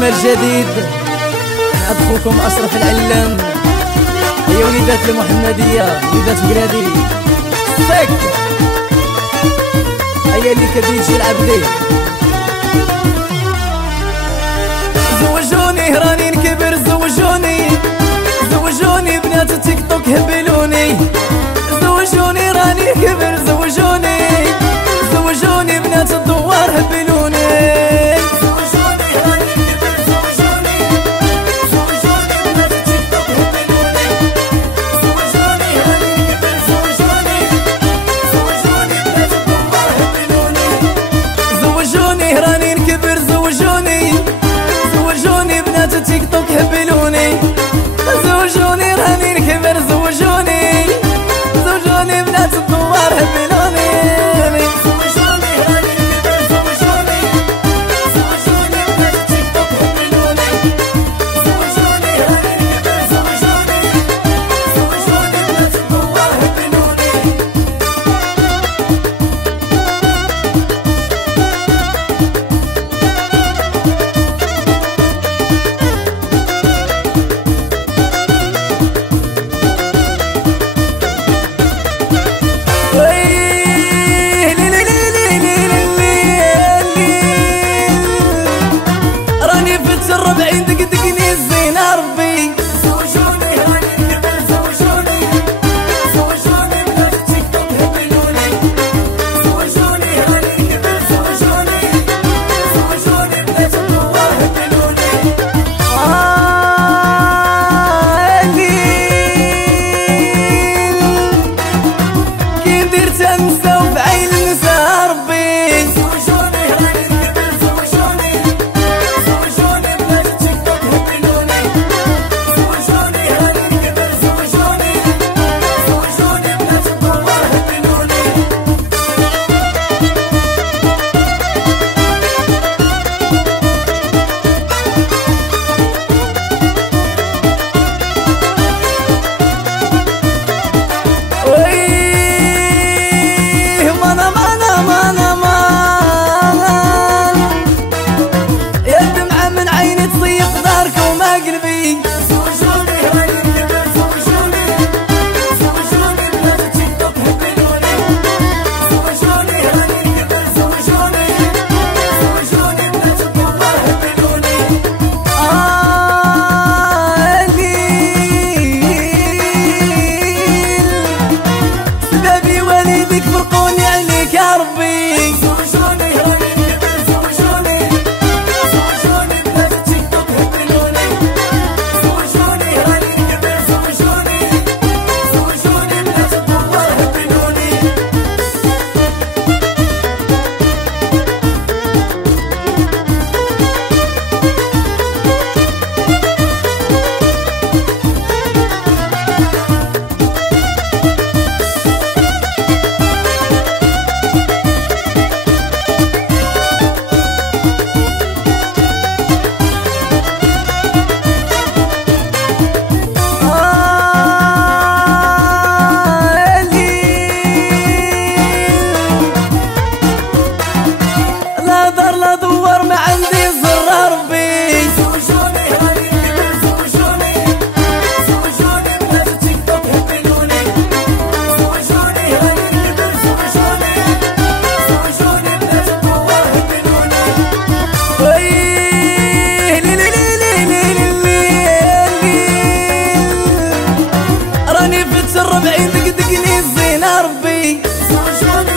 جمال جديد. عاد خوكم أشرف العلام، هي وليدات المحمدية، وليدات بلادي صك، هي اللي كدير شي العبدي. زوجوني راني نكبر، زوجوني بنات تيك توك هبلوني، زوجوني راني كبر، زوجوني بنات الدوار هبلوني، زوجوني راني كبر، زوجوني بنات تيك توك هبلوني، زوجوني راني كبر، زوجوني بنات الدوار هبلوني، زوجوني راني نكبر، زوجوني بنات تيك توك هبلوني، زوجوني راني نكبر، زوجوني بنات الدوار هبلوني، زوجوني راني نكبر، زوجوني بنات تيك توك هبلوني، زوجوني راني نكبر، زوجوني بنات الدوار هبلوني. راني فت الربعين دقدقني الزينة ربي، زوجوني راني نكبر، زوجوني بنات تيك توك هبلوني، زوجوني راني نكبر، زوجوني بنات الدوار هبلوني. كي درت انسى وفي عين النساء ربي، زوجوني راني نكبر، زوجوني بنات تيك توك هبلوني، زوجوني راني نكبر، زوجوني بنات الدوار هبلوني. يا الدمعة من عيني تصيق دارك وما قلبي، زوجوني راني نكبر، زوجوني بنات تيك توك هبلوني، زوجوني راني نكبر، زوجوني بنات الدوار هبلوني. سبابي والديك فرقوني عليك يا ربي، زوجوني راني نكبر، زوجوني بنات تيك توك هبلوني، زوجوني راني نكبر، زوجوني بنات الدوار هبلوني. لا دار لا دوار ما عندي زر ربي، زوجوني راني نكبر، زوجوني بنات تيك توك هبلوني، زوجوني راني نكبر، زوجوني بنات الدوار هبلوني. راني فت الربعين دقدقني الزينة ربي، زوجوني